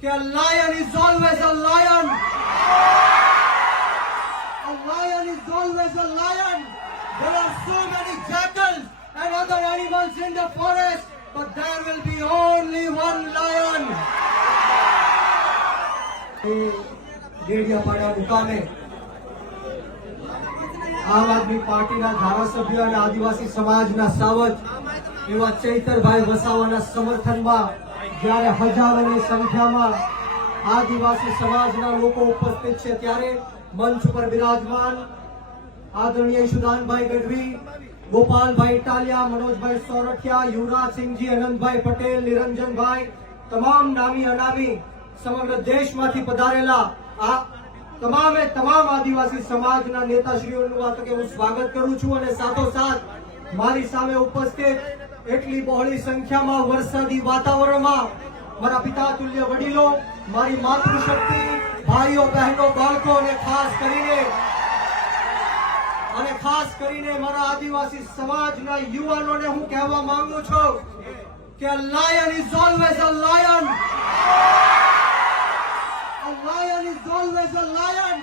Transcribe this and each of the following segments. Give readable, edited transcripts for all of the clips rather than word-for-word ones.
कि a lion is always a lion. A lion is always a lion. There are so many jackals and other animals in the forest, but there will be only one lion. Dediapada મુકામે આમ આદમી પાર્ટીના ધારાસભ્ય અને આદિવાસી સમાજના સાવજ એવા ચૈતરભાઈ વસાવાના સમર્થનમાં જ્યારે હજારોની સંખ્યામાં આદિવાસી સમાજના લોકો ઉપસ્થિત છે ત્યારે મંચ પર બિરાજમાન આદરણીય ઈશુદાનભાઈ ગઢવી, ગોપાલભાઈ ઇટાલિયા, મનોજભાઈ સોરઠિયા, યુવરાજસિંહજી, અનંતભાઈ પટેલ, નિરંજનભાઈ, તમામ નામી અનામી સમગ્ર દેશમાંથી પધારેલા આ તમામે તમામ આદિવાસી સમાજના નેતાશ્રીઓનું આ તકે હું સ્વાગત કરું છું અને સાથોસાથ મારી સામે ઉપસ્થિત એટલી બહોળી સંખ્યામાં વરસાદી વાતાવરણમાં મારા પિતા તુલ્ય વડીલો, મારી માતૃશક્તિ, ભાઈઓ બહેનો બાળકો અને ખાસ કરીને મારા આદિવાસી સમાજના યુવાનોને હું કહેવા માંગુ છું કે lion is always a lion. A lion is always a lion.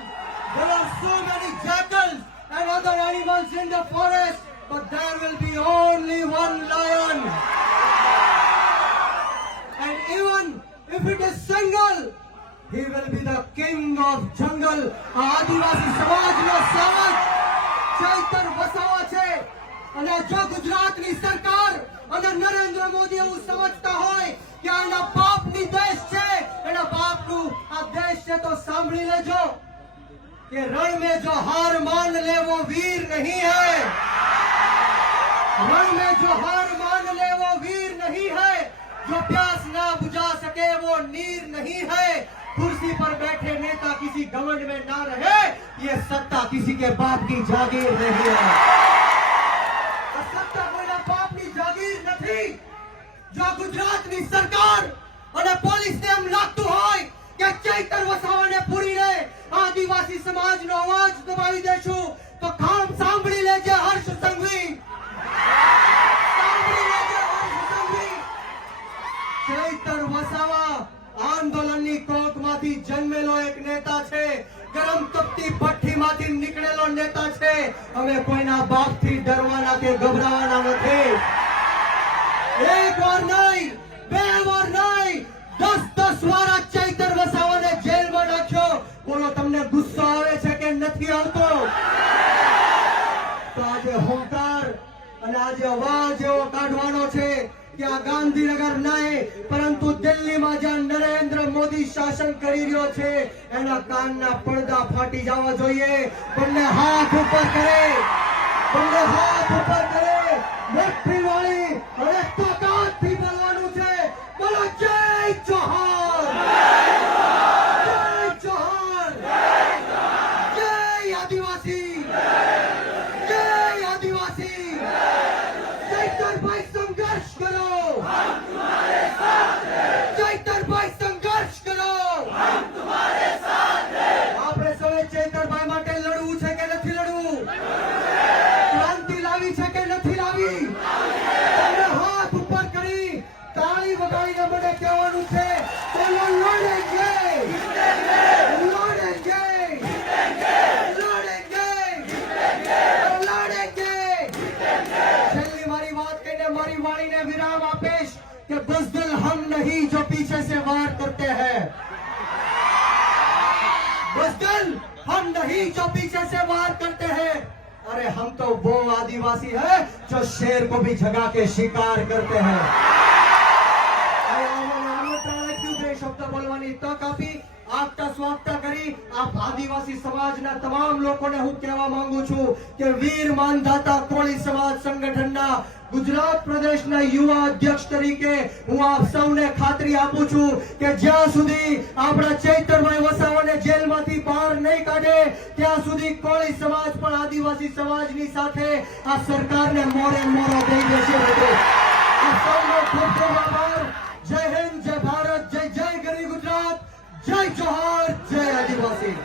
There are so many jackals and other animals in the forest, but there will be only one lion. And even if it is single, he will be the king of jungle. આદિવાસી સમાજનો સાવજ ચૈતર વસાવા છે અને જો ગુજરાતની સરકાર અને નરેન્દ્ર મોદી એવું સમજતા હોય કે આના બાપની દેશ છે, એના બાપનું આ દેશ છે, તો સાંભળી લેજો કે રણ में जो हार मान ले वो वीर नहीं है. रण में जो हार मान ले वो वीर नहीं है. जो प्यास ना बुझा सके वो नीर नहीं है. कुर्सी पर बैठे नेता किसी घमंड में ना रहे, ये सत्ता किसी के बाप की जागीर नहीं है. सत्ता कोईना बापनी जागीर નથી. જો ગુજરાતની સરકાર અને પોલીસને એમ લાગતું હોય કે ચૈતર વસાવાને પૂરીને આદિવાસી સમાજનો અવાજ દબાવી દેશું, તો કામ સાંભળી લેજે હર્ષ સંઘવી. ચૈતર વસાવા આંદોલનની કોકમાંથી જન્મેલો એક નેતા છે, ગરમ તપતી ભઠ્ઠીમાંથી નીકળેલો નેતા છે. અમે કોઈના બાપથી ડરવાના કે ગભરાવાના નથી. એક વાર નહીં, બે વાર નહીં, 10 વાર આ ચૈતર વસાવાને જેલમાં નાખ્યો. બોલો, તમને ગુસ્સો આવે છે કે નથી આવતો? તો આજે હોંકાર અને આજે અવાજ એવો કાઢવાનો છે કે આ ગાંધીનગર નહીં પરંતુ દિલ્હીમાં જ્યાં નરેન્દ્ર મોદી શાસન કરી રહ્યો છે એના કાનના પડદા ફાટી જવા જોઈએ. બંને હાથ ઉપર કરે, બંને હાથ ઉપર કરે, મુઠ્ઠી વાળી અને તાકાતથી બોલવાનું છે. બોલો, જય જોહાર, જય જોહાર, જય આદિવાસી, જય આદિવાસી. ચૈતરભાઈ સંઘર્ષ કરો, ચૈતરભાઈ સંઘર્ષ કરો. આપણે સૌએ ચૈતરભાઈ માટે લડવું છે કે નથી લડવું? ક્રાંતિ લાવી છે કે નથી લાવી? તમે હાથ ઉપર કરી તાળી વગાડીને મને કહેવાનું છે બોલો, લડેંગે, લડેંગે, લડેંગે, લડેંગે. છેલ્લી મારી વાત કહીને મારી વાણીને વિરામ આપીશ કે બુઝદિલ હમ નહીં જો પીछे से वार करते हैं. बुज़दिल हम नहीं जो पीछे से वार करते हैं. अरे हम तो वो आदिवासी है जो शेर को भी जगा के शिकार करते हैं. શબ્દ બોલવાની તક આપી, આપતા સ્વાગતા કરી આપ આદિવાસી સમાજના તમામ લોકોને હું કહેવા માંગુ છું કે વીર માનધાતા કોળી સમાજ સંગઠનના ગુજરાત પ્રદેશના યુવા અધ્યક્ષ તરીકે હું આપ સૌને ખાતરી આપું છું કે જ્યાં સુધી આપણા ચૈતરભાઈ વસાવાને જેલમાંથી બહાર નહીં કાઢે ત્યાં સુધી કોળી સમાજ પણ આદિવાસી સમાજની સાથે આ સરકારને મોરે મોરો દઈ દેશે. આ સૌનો ખૂબ ખૂબ આભાર. જય હિન્દ, જય ભારત, જય જય ગરી ગુજરાત, જય જોહાર, જય આદિવાસી.